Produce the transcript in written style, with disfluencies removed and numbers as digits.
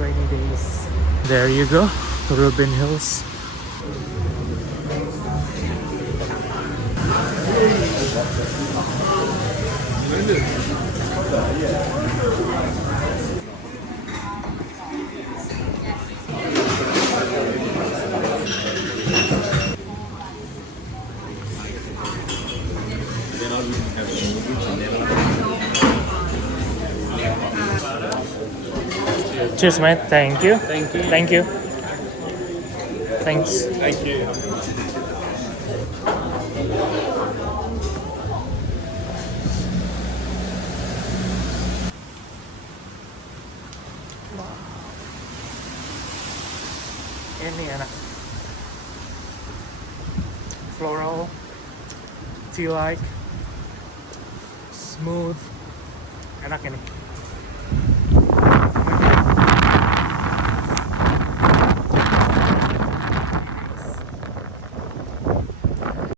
rainy days. There you go, Ruben Hills. Cheers, mate. Thank you. Thank you. Thank you. Thanks. Thank you. Ini enak. Floral, tea-like, smooth, enak ini.